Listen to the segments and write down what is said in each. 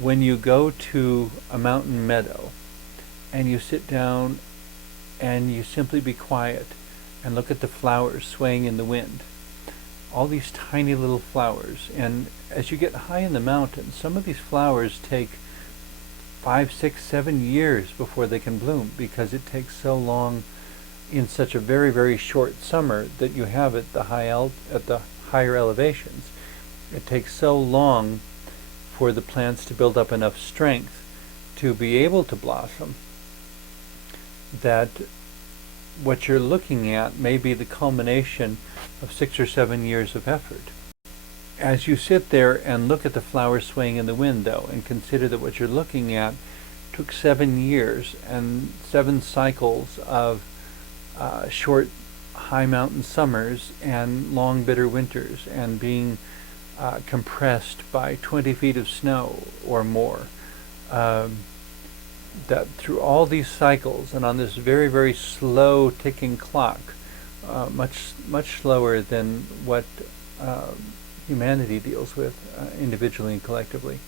when you go to a mountain meadow and you sit down and you simply be quiet and look at the flowers swaying in the wind, all these tiny little flowers. And as you get high in the mountains, some of these flowers take 5, 6, 7 years before they can bloom, because it takes so long in such a very, very short summer that you have at the higher elevations. It takes so long for the plants to build up enough strength to be able to blossom that what you're looking at may be the culmination of 6 or 7 years of effort. As you sit there and look at the flowers swaying in the wind, though, and consider that what you're looking at took 7 years and 7 cycles of short high mountain summers and long bitter winters, and being compressed by 20 feet of snow or more, that through all these cycles and on this very, very slow ticking clock, much slower than what humanity deals with individually and collectively,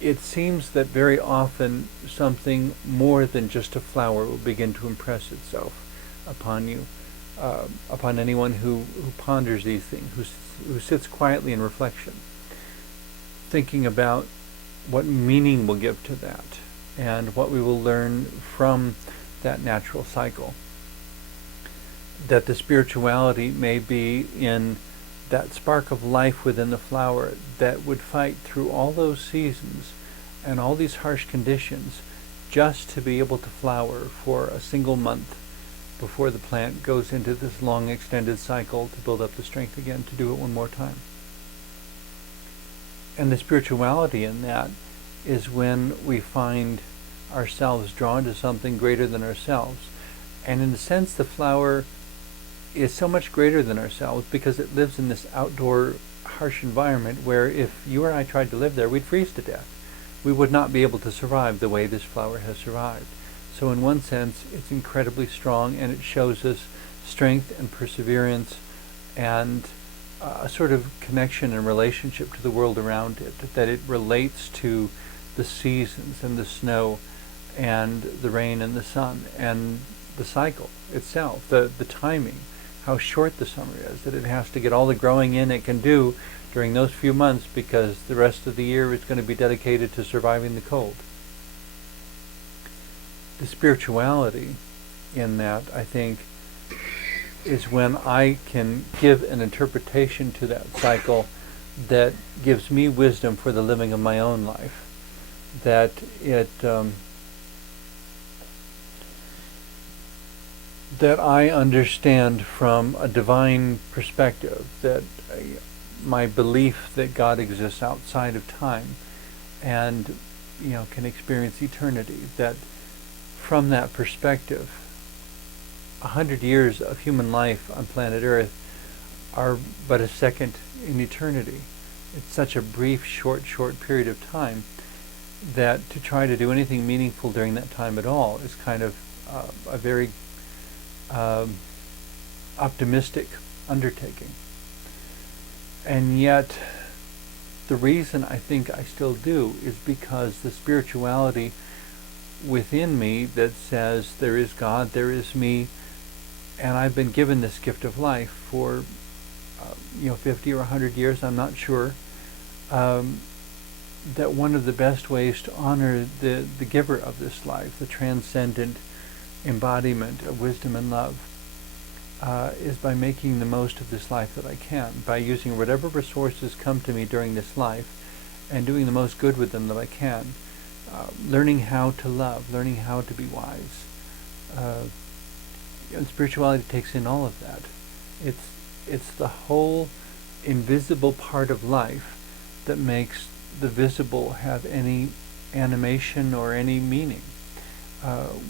it seems that very often something more than just a flower will begin to impress itself upon you, upon anyone who ponders these things, who sits quietly in reflection, thinking about what meaning we'll give to that and what we will learn from that natural cycle. That the spirituality may be in that spark of life within the flower that would fight through all those seasons and all these harsh conditions just to be able to flower for a single month before the plant goes into this long extended cycle to build up the strength again to do it one more time. And the spirituality in that is when we find ourselves drawn to something greater than ourselves. And in a sense, the flower is so much greater than ourselves because it lives in this outdoor harsh environment where if you or I tried to live there, we'd freeze to death. We would not be able to survive the way this flower has survived. So in one sense, it's incredibly strong, and it shows us strength and perseverance and a sort of connection and relationship to the world around it, that it relates to the seasons and the snow and the rain and the sun and the cycle itself, the timing, how short the summer is, that it has to get all the growing in it can do during those few months because the rest of the year is going to be dedicated to surviving the cold. The spirituality in that, I think, is when I can give an interpretation to that cycle that gives me wisdom for the living of my own life. That that I understand from a divine perspective, that my belief that God exists outside of time and can experience eternity, that from that perspective 100 years of human life on planet Earth are but a second in eternity. It's such a brief, short period of time that to try to do anything meaningful during that time at all is kind of a very optimistic undertaking. And yet, the reason I think I still do is because the spirituality within me that says there is God, there is me, and I've been given this gift of life for 50 or 100 years, I'm not sure, that one of the best ways to honor the giver of this life, the transcendent embodiment of wisdom and love, is by making the most of this life that I can, by using whatever resources come to me during this life and doing the most good with them that I can, learning how to love, learning how to be wise. And spirituality takes in all of that. It's the whole invisible part of life that makes the visible have any animation or any meaning.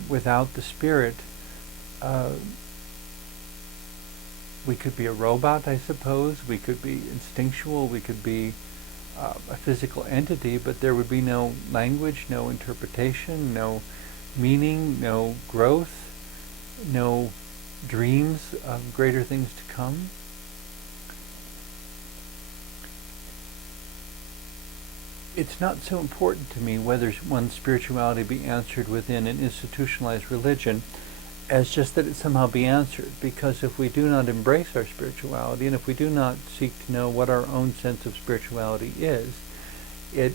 Without the spirit, we could be a robot, I suppose. We could be instinctual. We could be a physical entity, but there would be no language, no interpretation, no meaning, no growth, no dreams of greater things to come. it's not so important to me whether one's spirituality be answered within an institutionalized religion as just that it somehow be answered. Because if we do not embrace our spirituality, and if we do not seek to know what our own sense of spirituality is, it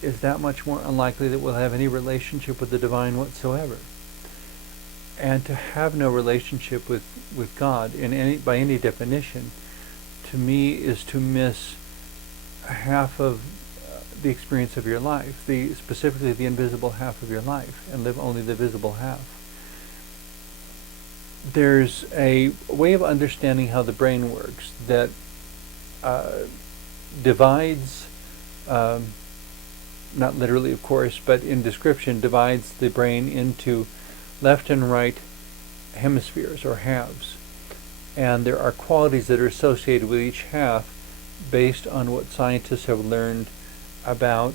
is that much more unlikely that we'll have any relationship with the divine whatsoever. And to have no relationship with God by any definition, to me, is to miss half of the experience of your life, specifically the invisible half of your life, and live only the visible half. There's a way of understanding how the brain works that divides, not literally of course, but in description, divides the brain into left and right hemispheres or halves. And there are qualities that are associated with each half based on what scientists have learned about,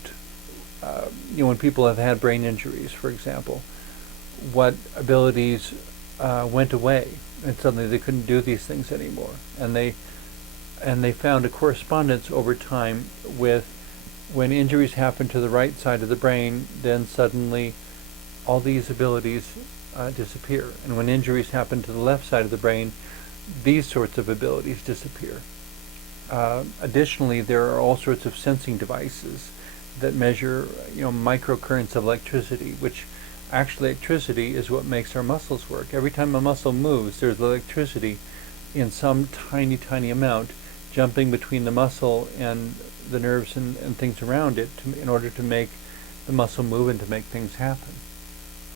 when people have had brain injuries, for example, what abilities went away, and suddenly they couldn't do these things anymore. And they found a correspondence over time with when injuries happen to the right side of the brain, then suddenly all these abilities disappear. And when injuries happen to the left side of the brain, these sorts of abilities disappear. Additionally, there are all sorts of sensing devices that measure, microcurrents of electricity, which actually electricity is what makes our muscles work. Every time a muscle moves, there's electricity in some tiny, tiny amount jumping between the muscle and the nerves and things around it in order to make the muscle move and to make things happen.